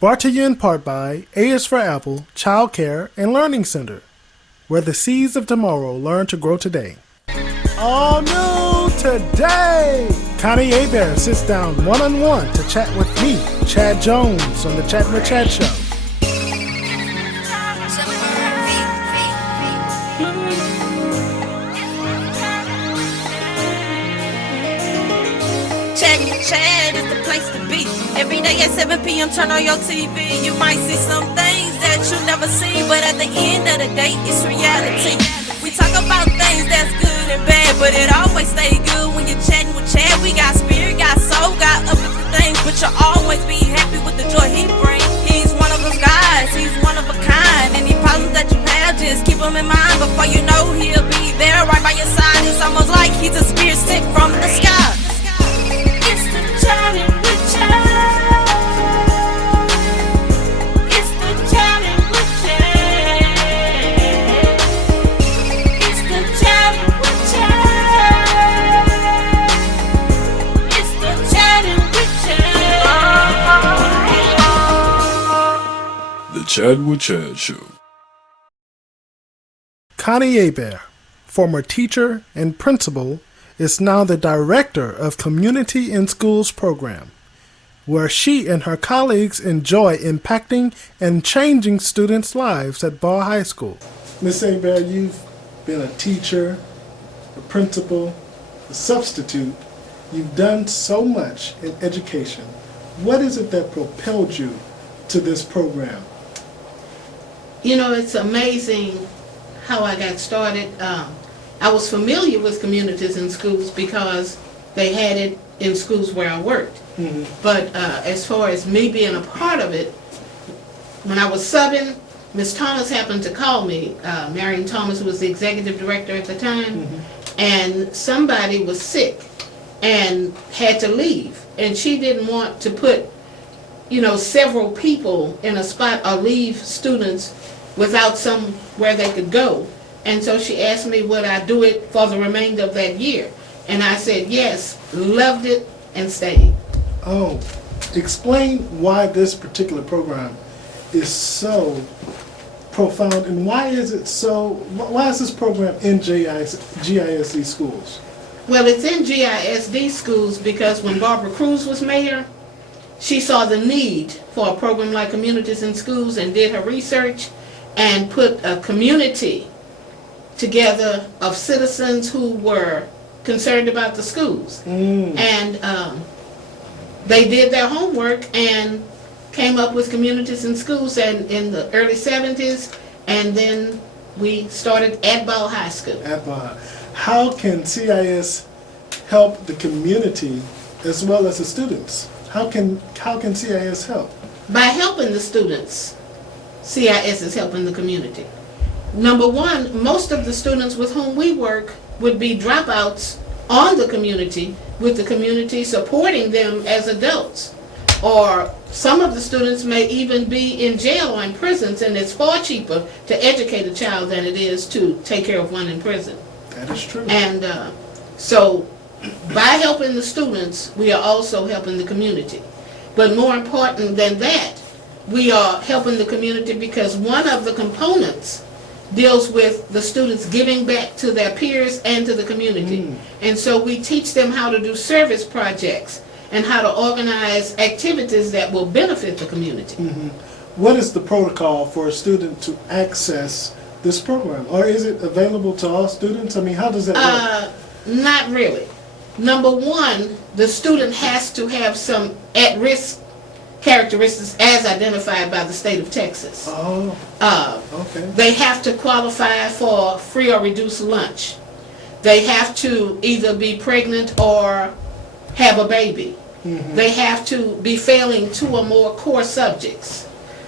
Brought to you in part by A is for Apple, Child Care, and Learning Center, where the seeds of tomorrow learn to grow today. All new today! Connie Hebert sits down one-on-one to chat with me, Chad Jones, on the Chattin with Chad show. Chattin with Chad is the place to be. Every day at 7 p.m. turn on your TV. You might see some things that you never see, but at the end of the day, it's reality. We talk about things that's good and bad, but it always stay good when you're chatting with Chad. We got spirit, got soul, got uplifting things, but you'll always be happy with the joy he brings. He's one of those guys, he's one of a kind. Any problems that you have, just keep them in mind. Before you know, he'll be there right by your side. It's almost like he's a spirit sent from the sky. It's the Chattin with Chad. It's the Chattin with Chad. It's the Chattin with Chad. It's the Chattin with Chad. The Chattin with Chad Show. Connie Hebert, former teacher and principal, is now the director of Community in Schools program, where she and her colleagues enjoy impacting and changing students' lives at Ball High School. Ms. Hebert, you've been a teacher, a principal, a substitute. You've done so much in education. What is it that propelled you to this program? You know, it's amazing how I got started. I was familiar with communities in schools because they had it in schools where I worked. Mm-hmm. But as far as me being a part of it, when I was subbing, Ms. Thomas happened to call me. Marion Thomas was the executive director at the time, and somebody was sick and had to leave. And she didn't want to put, you know, several people in a spot or leave students without somewhere they could go. And so she asked me would I do it for the remainder of that year. And I said yes, loved it, and stayed. Oh, explain why this particular program is so profound, and why is this program in GISD schools? Well, it's in GISD schools because when Barbara Cruz was mayor, she saw the need for a program like Communities in Schools and did her research and put a community together of citizens who were concerned about the schools. And they did their homework and came up with Communities in Schools and in the early 70s, and then we started at Ball High School. At Ball. How can CIS help the community as well as the students? How can CIS help? By helping the students, CIS is helping the community. Number one, most of the students with whom we work would be dropouts on the community, with the community supporting them as adults. Or some of the students may even be in jail or in prisons, and it's far cheaper to educate a child than it is to take care of one in prison. That is true. And so by helping the students, we are also helping the community. But more important than that, we are helping the community because one of the components deals with the students giving back to their peers and to the community. And so we teach them how to do service projects and how to organize activities that will benefit the community. What is the protocol for a student to access this program? Or is it available to all students? I mean, how does that work? Not really. Number one, the student has to have some at-risk characteristics as identified by the state of Texas. Oh, okay. They have to qualify for free or reduced lunch. They have to either be pregnant or have a baby. They have to be failing 2 or more core subjects.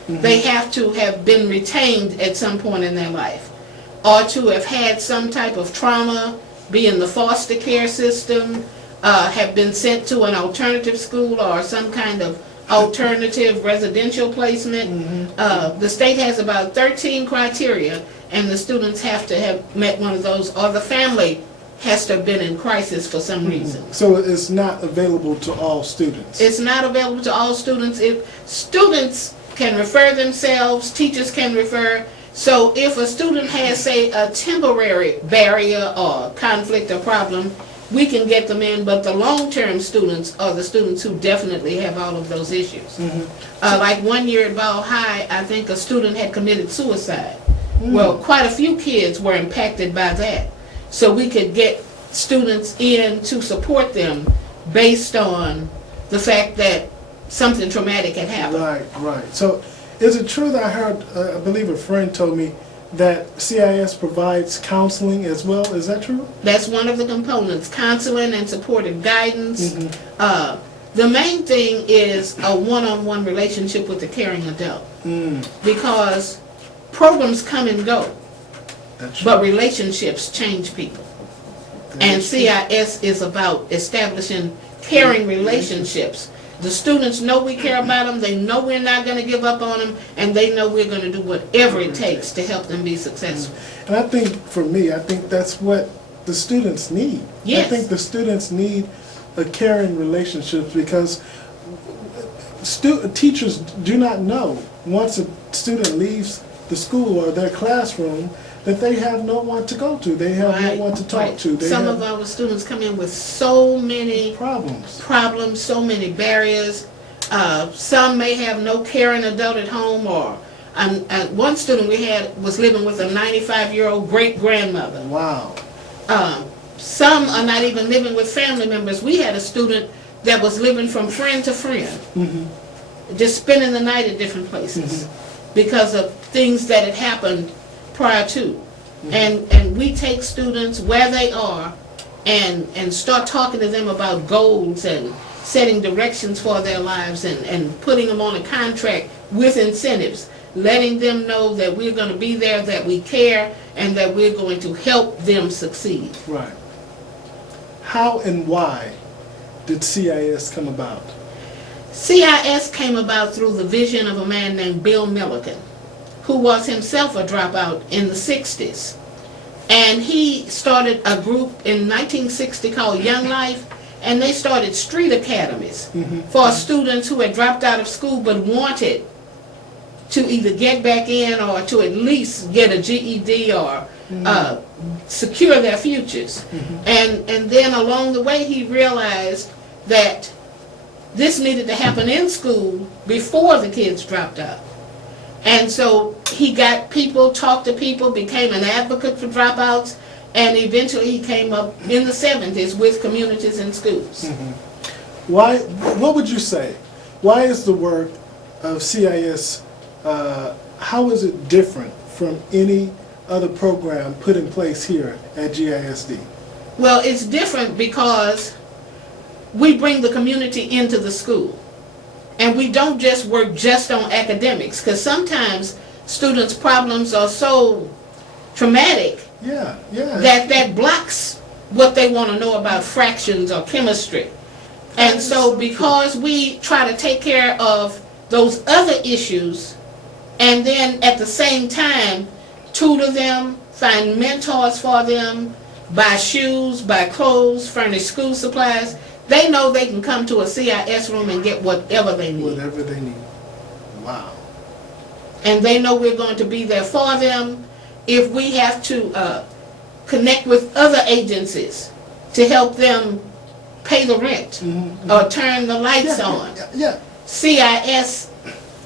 They have to have been retained at some point in their life, or to have had some type of trauma, be in the foster care system, have been sent to an alternative school or some kind of alternative residential placement. The state has about 13 criteria, and the students have to have met one of those, or the family has to have been in crisis for some reason. So it's not available to all students? It's not available to all students. If students can refer themselves, teachers can refer. So if a student has, say, a temporary barrier or conflict or problem, we can get them in, but the long-term students are the students who definitely have all of those issues. Like one year at Ball High, I think a student had committed suicide. Well, quite a few kids were impacted by that. So we could get students in to support them based on the fact that something traumatic had happened. Right. So is it true that I heard, I believe a friend told me, that CIS provides counseling as well? Is that true? That's one of the components, counseling and supportive guidance. The main thing is a one-on-one relationship with the caring adult. Because programs come and go, but relationships change people. And CIS is about establishing caring relationships. The students know we care about them, they know we're not going to give up on them, and they know we're going to do whatever it takes to help them be successful. And I think, for me, I think that's what the students need. Yes. I think the students need a caring relationship because teachers do not know once a student leaves the school or their classroom that they have no one to go to. They have no one to talk to. Some of our students come in with so many problems, so many barriers. Some may have no caring adult at home, or one student we had was living with a 95-year-old great-grandmother. Wow. Some are not even living with family members. We had a student that was living from friend to friend, just spending the night at different places because of things that had happened prior to. And we take students where they are and start talking to them about goals and setting directions for their lives and putting them on a contract with incentives, letting them know that we're going to be there, that we care, and that we're going to help them succeed. Right. How and why did CIS come about? CIS came about through the vision of a man named Bill Milliken, who was himself a dropout in the 60s. And he started a group in 1960 called Young Life, and they started street academies for students who had dropped out of school but wanted to either get back in or to at least get a GED or secure their futures. And then along the way he realized that this needed to happen in school before the kids dropped out. And so he got people, talked to people, became an advocate for dropouts, and eventually he came up in the 70s with communities in schools. What would you say? Why is the work of CIS, how is it different from any other program put in place here at GISD? Well, it's different because we bring the community into the school. And we don't just work just on academics, because sometimes students' problems are so traumatic that blocks what they want to know about fractions or chemistry. And so because we try to take care of those other issues and then at the same time tutor them, find mentors for them, buy shoes, buy clothes, furnish school supplies, they know they can come to a CIS room and get whatever they need. Whatever they need. Wow. And they know we're going to be there for them. If we have to connect with other agencies to help them pay the rent or turn the lights on, CIS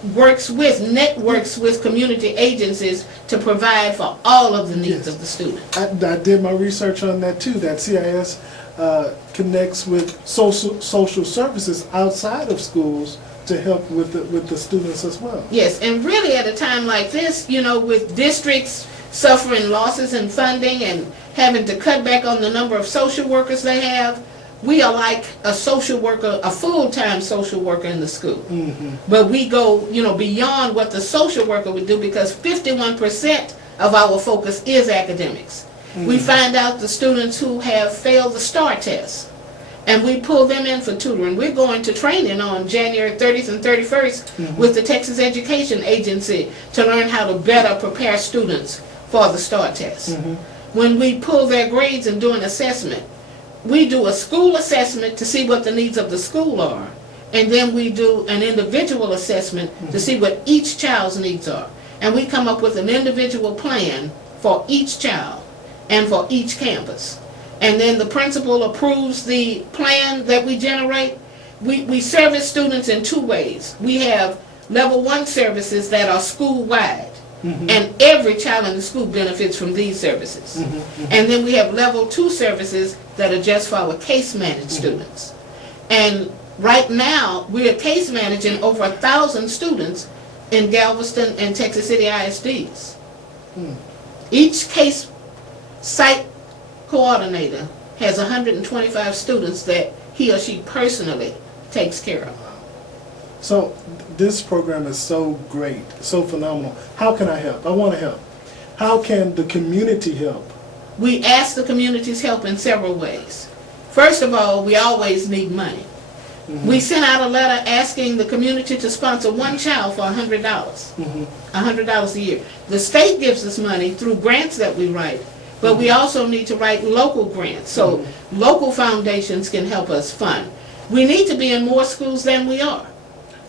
networks with community agencies to provide for all of the needs of the student. I did my research on that too, that CIS connects with social services outside of schools to help with the students as well. Yes, and really at a time like this, you know, with districts suffering losses in funding and having to cut back on the number of social workers they have, we are like a social worker, a full-time social worker in the school. But we go, you know, beyond what the social worker would do, because 51% of our focus is academics. We find out the students who have failed the STAR test, and we pull them in for tutoring. We're going to training on January 30th and 31st with the Texas Education Agency to learn how to better prepare students for the STAR test. When we pull their grades and do an assessment, we do a school assessment to see what the needs of the school are, and then we do an individual assessment to see what each child's needs are. And we come up with an individual plan for each child and for each campus. And then the principal approves the plan that we generate. We service students in two ways. We have level 1 services that are school-wide, and every child in the school benefits from these services. And then we have level 2 services that are just for our case-managed students. And right now, we are case managing over 1,000 students in Galveston and Texas City ISDs. Each case site coordinator has 125 students that he or she personally takes care of. So this program is so great, so phenomenal. How can I help? I want to help. How can the community help? We ask the community's help in several ways. First of all, we always need money. We sent out a letter asking the community to sponsor one child for $100. $100 a year. The state gives us money through grants that we write, but we also need to write local grants, so local foundations can help us fund. We need to be in more schools than we are,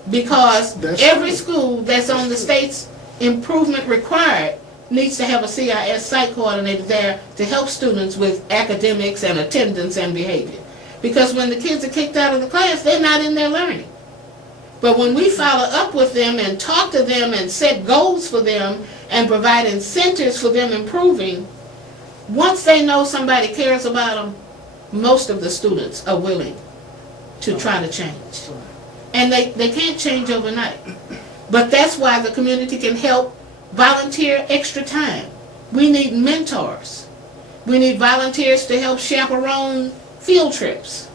because every school that's on the state's improvement required needs to have a CIS site coordinator there to help students with academics and attendance and behavior. Because when the kids are kicked out of the class, they're not in there learning. But when we follow up with them and talk to them and set goals for them and provide incentives for them improving, once they know somebody cares about them, most of the students are willing to try to change. And they can't change overnight. But that's why the community can help volunteer extra time. We need mentors. We need volunteers to help chaperone field trips,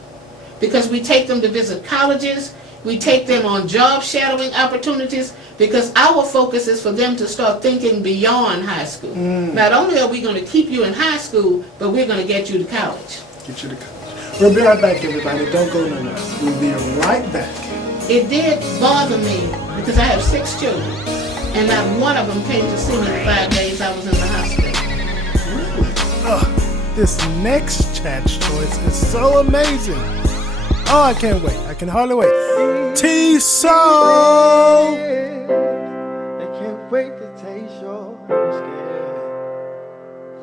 because we take them to visit colleges, we take them on job shadowing opportunities, because our focus is for them to start thinking beyond high school. Not only are we going to keep you in high school, but we're going to get you to college. Get you to college. We'll be right back, everybody. Don't go nowhere. We'll be right back. It did bother me because I have 6 children, and not one of them came to see me the 5 days I was in the hospital. This next chat's choice is so amazing. Oh, I can't wait. I can hardly wait. T-Soul! I can't wait to taste your skin.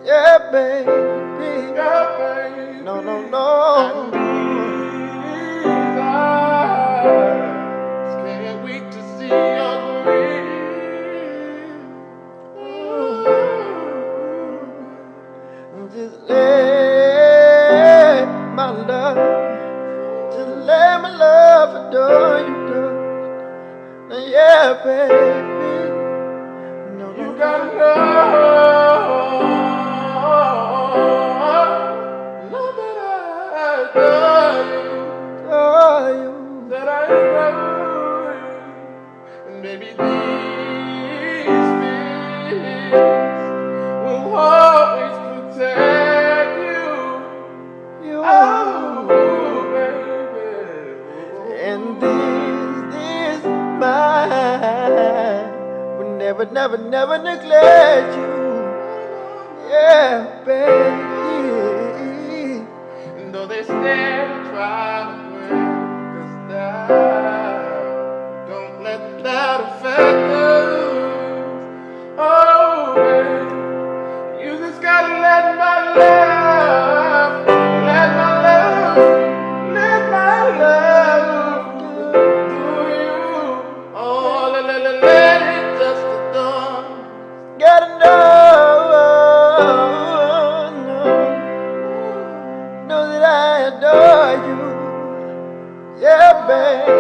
Yeah, baby. Yeah, baby. No, no, no. I can't wait to see your ring. Just let my love, just let my love adore you, girl. Now, yeah, baby. No, you gotta know that I adore you, that I adore you, and baby, these feelings will always protect you. Oh, baby. And this mine will never, never, never neglect you. Yeah, baby. And though they stand and try to break us down, don't let that affect us. Oh, baby. You just gotta let my love do you. Oh, let it just adore. Gotta know that I adore you. Yeah, baby.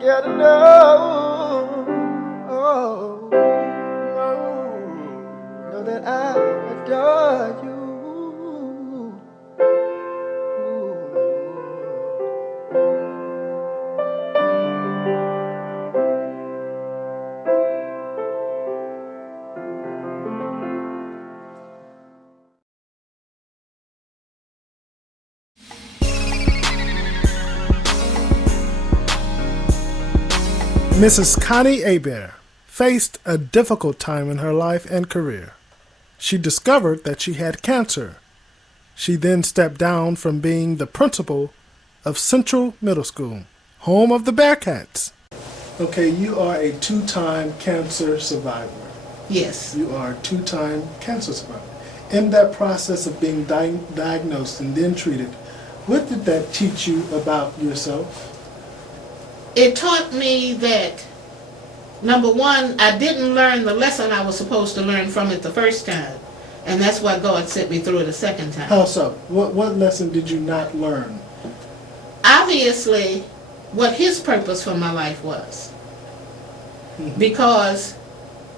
Gotta know, know that I adore you. Mrs. Connie Hebert faced a difficult time in her life and career. She discovered that she had cancer. She then stepped down from being the principal of Central Middle School, home of the Bearcats. Okay, you are a two-time cancer survivor. Yes. You are a two-time cancer survivor. In that process of being diagnosed and then treated, what did that teach you about yourself? It taught me that, number one, I didn't learn the lesson I was supposed to learn from it the first time. And that's why God sent me through it a second time. How so? What lesson did you not learn? Obviously, what His purpose for my life was. Because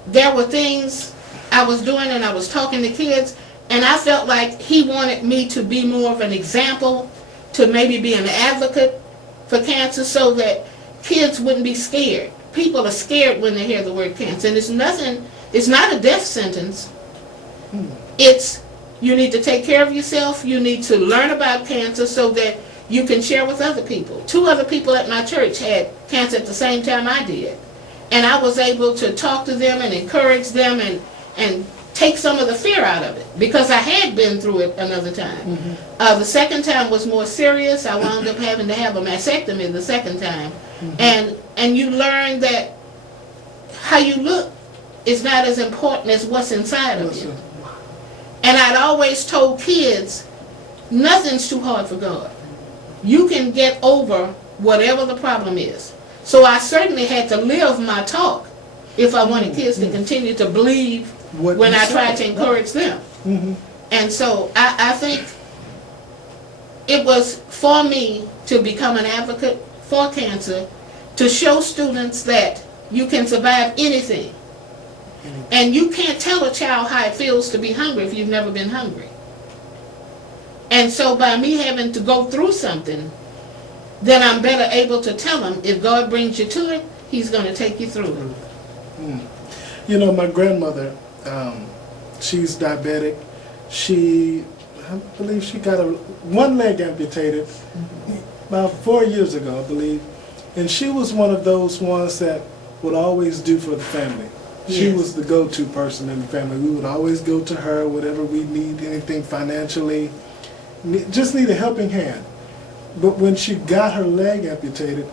there were things I was doing and I was talking to kids, and I felt like He wanted me to be more of an example, to maybe be an advocate for cancer so that kids wouldn't be scared. People are scared when they hear the word cancer, and it's not a death sentence. It's, you need to take care of yourself, you need to learn about cancer so that you can share with other people. 2 other people at my church had cancer at the same time I did. And I was able to talk to them and encourage them and take some of the fear out of it, because I had been through it another time. The second time was more serious. I wound up having to have a mastectomy the second time. And you learn that how you look is not as important as what's inside of you. And I'd always told kids, nothing's too hard for God. You can get over whatever the problem is. So I certainly had to live my talk if I wanted kids to continue to believe when I tried to encourage them. And so I think it was for me to become an advocate for cancer, to show students that you can survive anything. And you can't tell a child how it feels to be hungry if you've never been hungry. And so by me having to go through something, then I'm better able to tell them, if God brings you to it, He's going to take you through it. You know, my grandmother, she's diabetic. I believe she got one leg amputated about 4 years ago, I believe. And she was one of those ones that would always do for the family. She Yes. was the go-to person in the family. We would always go to her, whatever we need, anything financially, just need a helping hand. But when she got her leg amputated,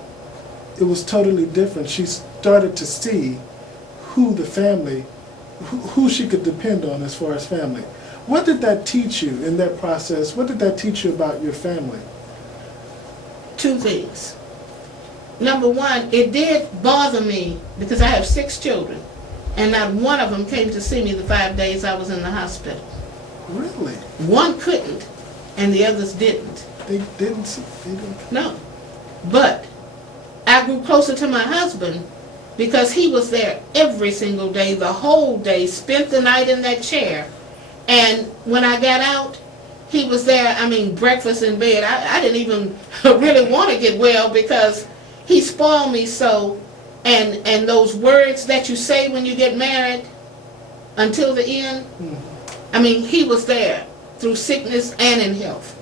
it was totally different. She started to see who the family, who she could depend on as far as family. What did that teach you in that process? What did that teach you about your family? 2 things. Number one, it did bother me because I have 6 children, and not one of them came to see me the 5 days I was in the hospital. Really? One couldn't, and the others didn't. They didn't see? They didn't. No. But I grew closer to my husband because he was there every single day, the whole day, spent the night in that chair. And when I got out, he was there, breakfast in bed. I didn't even really want to get well because he spoiled me so. And those words that you say when you get married until the end, he was there through sickness and in health.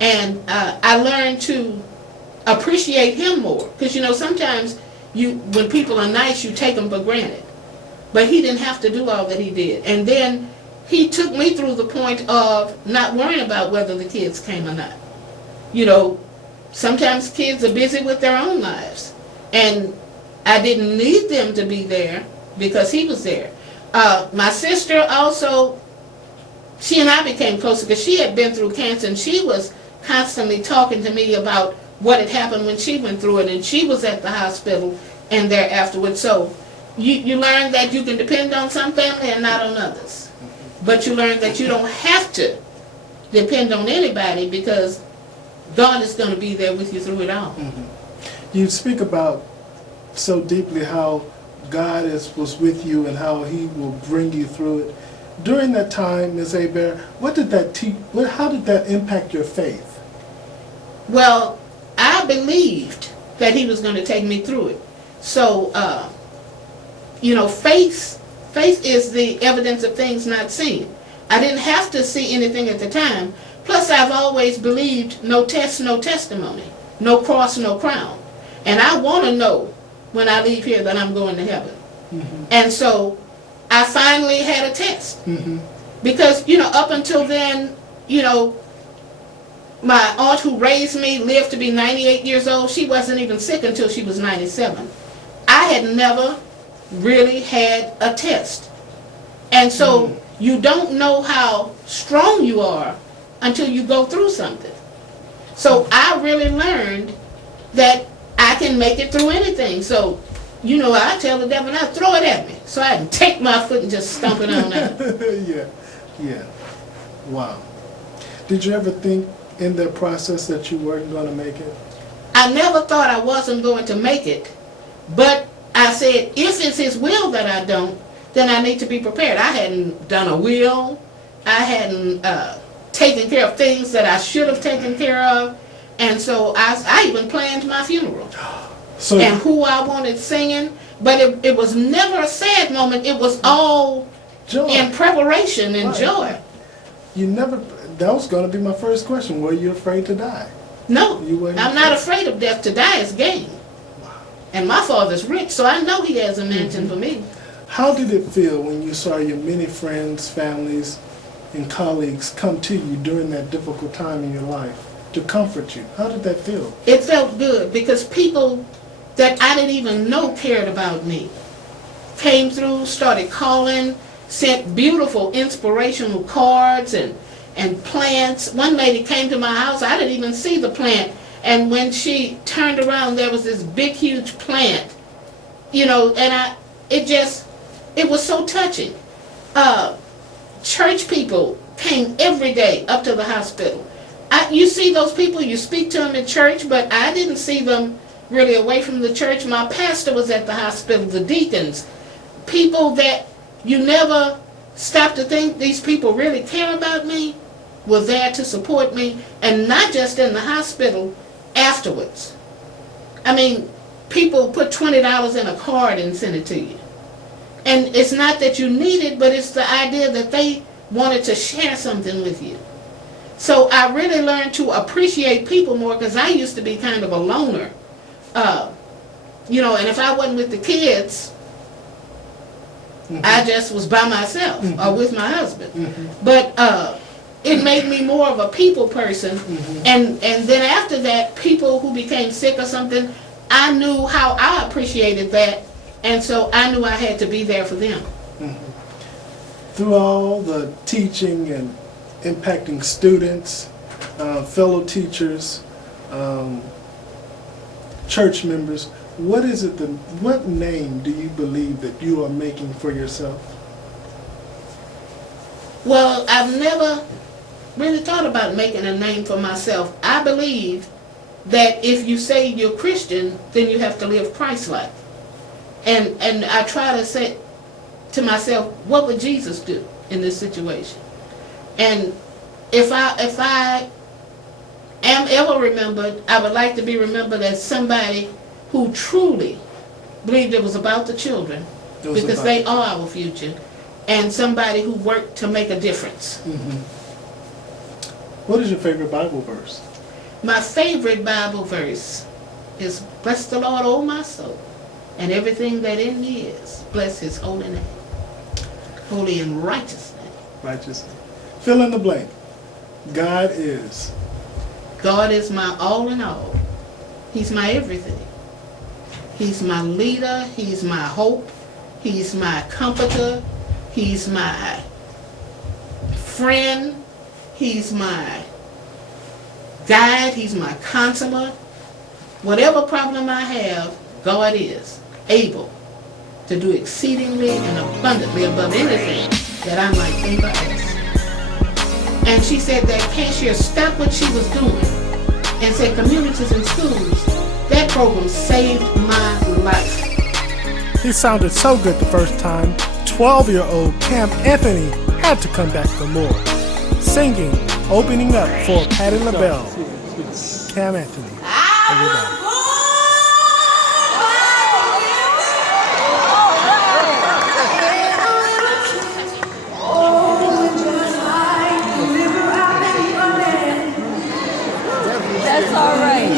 And I learned to appreciate him more. Because, sometimes when people are nice, you take them for granted. But he didn't have to do all that he did. And then he took me through the point of not worrying about whether the kids came or not. Sometimes kids are busy with their own lives. And I didn't need them to be there because he was there. My sister also, she and I became closer because she had been through cancer, and she was constantly talking to me about what had happened when she went through it, and she was at the hospital and there afterwards. So you learn that you can depend on some family and not on others. But you learn that you don't have to depend on anybody because God is going to be there with you through it all. You speak about so deeply how God was with you and how He will bring you through it. During that time, Ms. Hebert, what did that how did that impact your faith? Well, I believed that He was going to take me through it. So, faith is the evidence of things not seen. I didn't have to see anything at the time. Plus, I've always believed no test, no testimony. No cross, no crown. And I want to know when I leave here that I'm going to heaven. And so I finally had a test. Because, up until then, my aunt who raised me lived to be 98 years old. She wasn't even sick until she was 97. I had never really had a test. And so you don't know how strong you are until you go through something. So I really learned that I can make it through anything. So, I tell the devil, now throw it at me. So I can take my foot and just stomp it on out. Yeah. Wow. Did you ever think in that process that you weren't going to make it? I never thought I wasn't going to make it, but I said, if it's his will that I don't, then I need to be prepared. I hadn't done a will. I hadn't taken care of things that I should have taken care of. And so I even planned my funeral. And who I wanted singing. But it was never a sad moment. It was all joy, in preparation and joy. That was going to be my first question. Were you afraid to die? No, I'm not afraid of death. To die is gain. And my father's rich, so I know he has a mansion for me. How did it feel when you saw your many friends, families, and colleagues come to you during that difficult time in your life to comfort you? How did that feel? It felt good because people that I didn't even know cared about me came through, started calling, sent beautiful inspirational cards and plants. One lady came to my house, I didn't even see the plant, and when she turned around there was this big huge plant, and it was so touching. Church people came every day up to the hospital. You see those people, you speak to them in church, but I didn't see them really away from the church. My pastor was at the hospital, the deacons, people that you never stop to think these people really care about me, were there to support me, and not just in the hospital, afterwards. I mean, people put $20 in a card and send it to you. And it's not that you need it, but it's the idea that they wanted to share something with you. So I really learned to appreciate people more because I used to be kind of a loner. And if I wasn't with the kids, I just was by myself or with my husband. But it made me more of a people person. And then after that, people who became sick or something, I knew how I appreciated that. And so I knew I had to be there for them. Through all the teaching and impacting students, fellow teachers, church members, what name do you believe that you are making for yourself? Well, I've never really thought about making a name for myself. I believe that if you say you're Christian, then you have to live Christ-like. And I try to say to myself, what would Jesus do in this situation? And if I am ever remembered, I would like to be remembered as somebody who truly believed it was about the children, because they are our future, and somebody who worked to make a difference. What is your favorite Bible verse? My favorite Bible verse is, "Bless the Lord, O my soul, and everything that in me is. Bless his holy name." Holy and righteous name. Righteous name. Fill in the blank. God is. God is my all in all. He's my everything. He's my leader. He's my hope. He's my comforter. He's my friend. He's my guide. He's my counselor. Whatever problem I have, God is able to do exceedingly and abundantly above anything that I might think or ask. And she said that cashier stopped what she was doing and said, "Communities and schools, that program saved my life." He sounded so good the first time, 12-year-old Cam Anthony had to come back for more. Singing, opening up for Patti LaBelle. Cam Anthony, everybody. That's all right.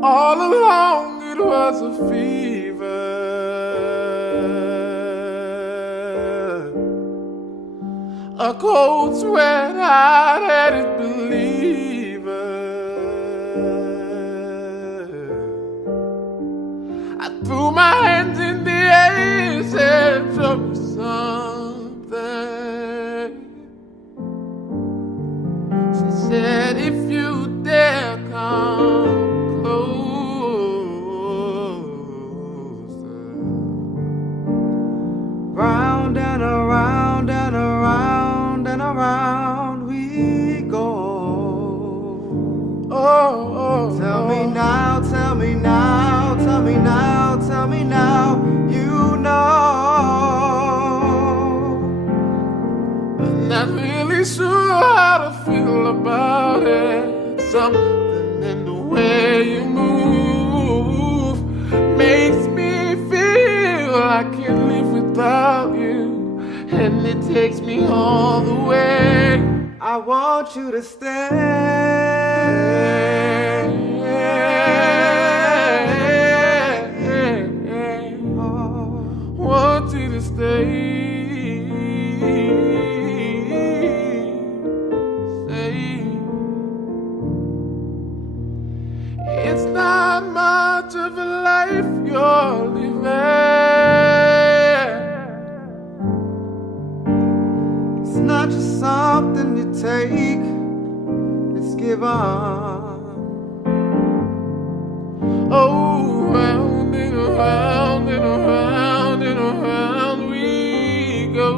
All along it was a fever, a cold sweat I had it believer. I threw my hands in the air and said, show me something. She said, if you dare come closer. Round and around and around and around we go. Tell me now, tell me now, tell me now, tell me now, you know. I'm not really sure how to feel about it. Something in the way you move makes me feel I can't live without you, and it takes me all the way. I want you to stay. Want you to stay. It's not much of a life you're living. It's not just something you take, it's given. Oh, round and around and around and around we go.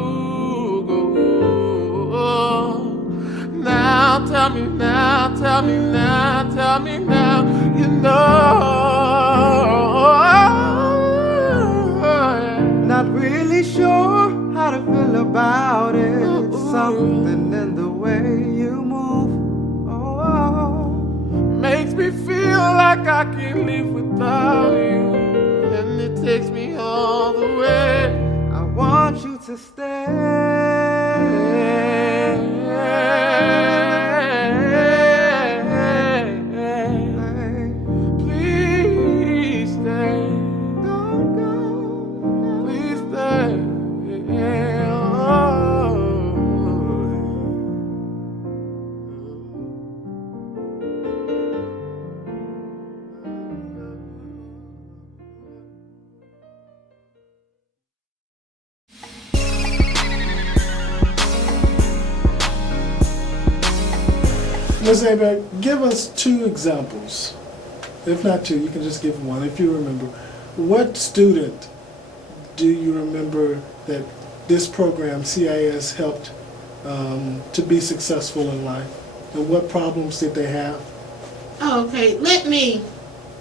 Now tell me now, tell me now, tell me now, you know. Not really sure how to feel about it. Something in the way you move. Makes me feel like I can't live without you, and it takes me all the way. I want you to stay. Please stay. Don't go. Please stay. Ms. Hebert, give us 2 examples. If not 2, you can just give 1 if you remember. What student do you remember that this program, CIS, helped to be successful in life? And what problems did they have? Okay, let me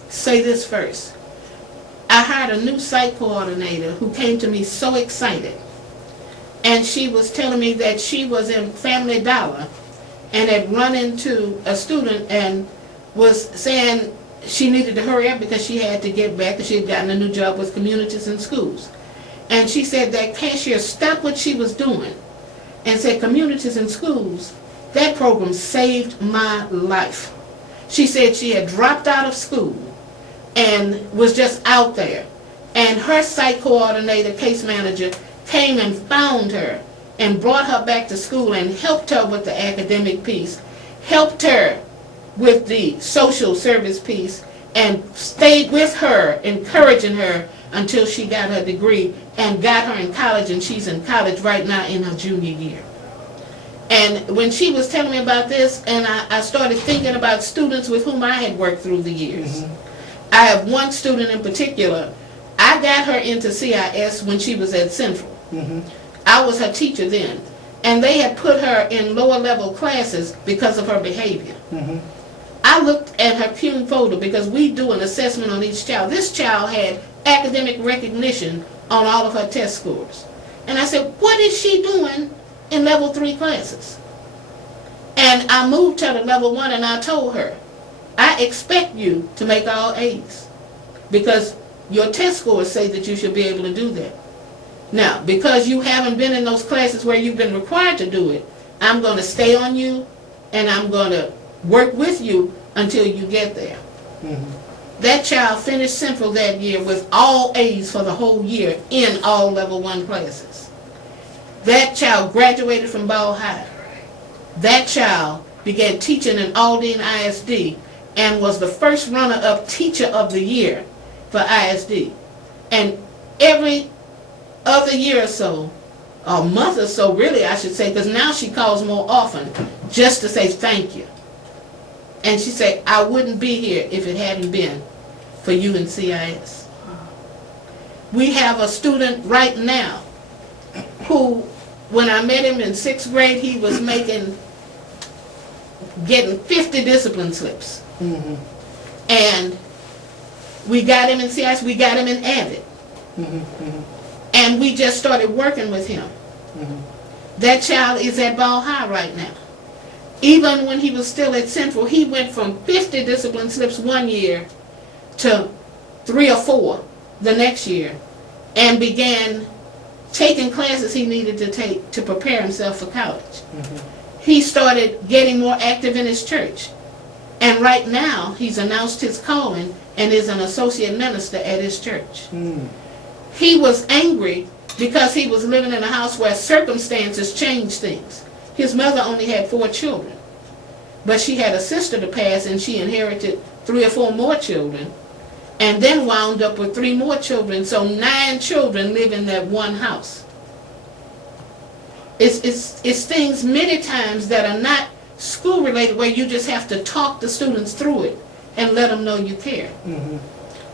say this first. I hired a new site coordinator who came to me so excited. And she was telling me that she was in Family Dollar and had run into a student and was saying she needed to hurry up because she had to get back because she had gotten a new job with communities and schools. And she said that cashier stopped what she was doing and said, communities and schools, that program saved my life. She said she had dropped out of school and was just out there. And her site coordinator, case manager, came and found her and brought her back to school and helped her with the academic piece, helped her with the social service piece, and stayed with her, encouraging her until she got her degree and got her in college, and she's in college right now in her junior year. And when she was telling me about this, and I started thinking about students with whom I had worked through the years. I have one student in particular. I got her into CIS when she was at Central. I was her teacher then. And they had put her in lower level classes because of her behavior. I looked at her CUNY folder because we do an assessment on each child. This child had academic recognition on all of her test scores. And I said, what is she doing in level 3 classes? And I moved her to level 1 and I told her, I expect you to make all A's because your test scores say that you should be able to do that. Now, because you haven't been in those classes where you've been required to do it, I'm going to stay on you and I'm going to work with you until you get there. That child finished Central that year with all A's for the whole year in all level 1 classes. That child graduated from Ball High. That child began teaching in Aldine ISD and was the first runner-up teacher of the year for ISD. And every other year or so, a month or so really I should say, because now she calls more often just to say thank you. And she said, I wouldn't be here if it hadn't been for you in CIS. We have a student right now who, when I met him in 6th grade, he was getting 50 discipline slips. Mm-hmm. And we got him in CIS, we got him in Avid. Mm-hmm. And we just started working with him. Mm-hmm. That child is at Ball High right now. Even when he was still at Central, he went from 50 discipline slips one year to 3 or 4 the next year, and began taking classes he needed to take to prepare himself for college. Mm-hmm. He started getting more active in his church. And right now, he's announced his calling and is an associate minister at his church. Mm. He was angry because he was living in a house where circumstances changed things. His mother only had 4 children, but she had a sister to pass, and she inherited 3 or 4 more children, and then wound up with 3 more children, so 9 children live in that one house. It's things many times that are not school related, where you just have to talk the students through it and let them know you care. Mm-hmm.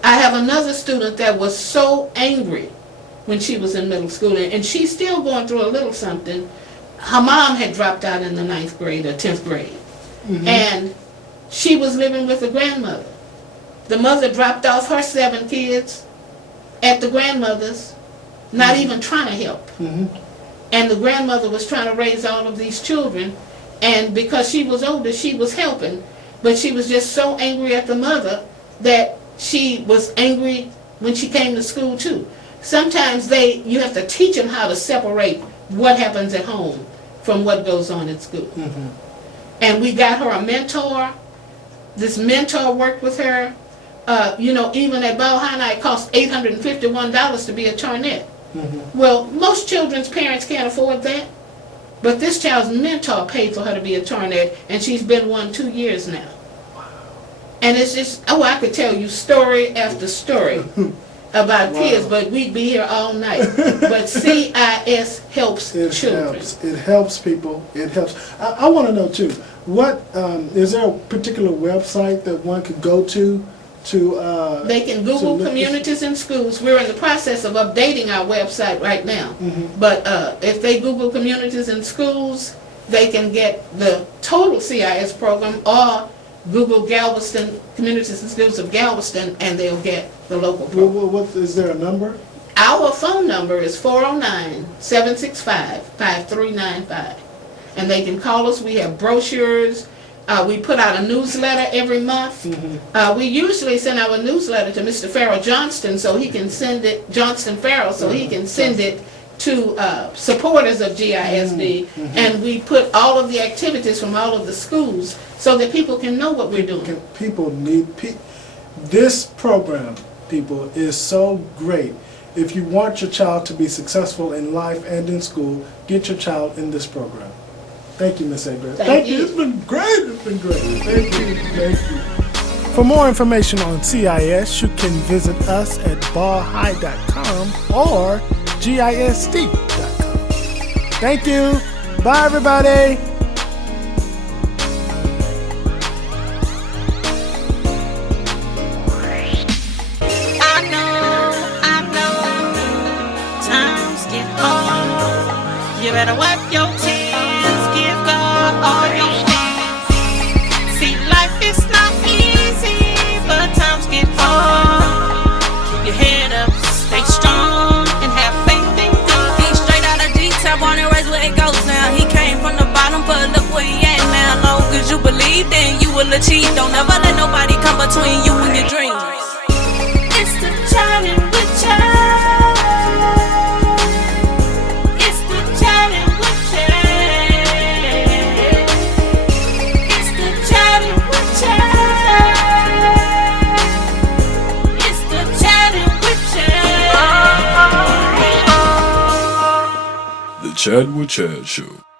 I have another student that was so angry when she was in middle school, and she's still going through a little something. Her mom had dropped out in the 9th grade or 10th grade. Mm-hmm. And she was living with a grandmother. The mother dropped off her 7 kids at the grandmother's, not even trying to help. Mm-hmm. And the grandmother was trying to raise all of these children, and because she was older, she was helping, but she was just so angry at the mother that she was angry when she came to school too. Sometimes you have to teach them how to separate what happens at home from what goes on at school. Mm-hmm. And we got her a mentor. This mentor worked with her. Even at Ball High, it cost $851 to be a Charnette. Mm-hmm. Well, most children's parents can't afford that. But this child's mentor paid for her to be a Charnette, and she's been one 2 years now. And it's just, I could tell you story after story about kids, but we'd be here all night. But CIS helps children. It helps people. It helps. I want to know too. What is there a particular website that one could go to? They can Google communities in schools. We're in the process of updating our website right now. Mm-hmm. But if they Google communities in schools, they can get the total CIS program, or Google Galveston, Communities and Schools of Galveston, and they'll get the local program. What is there a number? Our phone number is 409-765-5395. And they can call us. We have brochures. We put out a newsletter every month. Mm-hmm. We usually send our newsletter to Mr. Farrell Johnston, so he can send it, Johnston Farrell, so he can send it to supporters of GISD. Mm-hmm. And we put all of the activities from all of the schools so that people can know what we're doing. People need this program, people, is so great. If you want your child to be successful in life and in school, get your child in this program. Thank you, Ms. Hebert. Thank you. It's been great. It's been great. Thank you. Thank you. For more information on CIS, you can visit us at ballhigh.com or gisd.com. Thank you. Bye, everybody. I know, times get hard. You better wipe your tears, give God all your things. See, life is not easy, but times get hard. Keep your head up, stay strong, and have faith in God. He's straight out of D-Top, born and raised where it goes now. He came from the bottom, but look where he at now. Long as you believe, then you will achieve. Don't ever let nobody come between you and your dreams. It's the Chattin with Chat. It's the Chattin with Chat. It's the Chattin with Chat. Chat with Chad Show.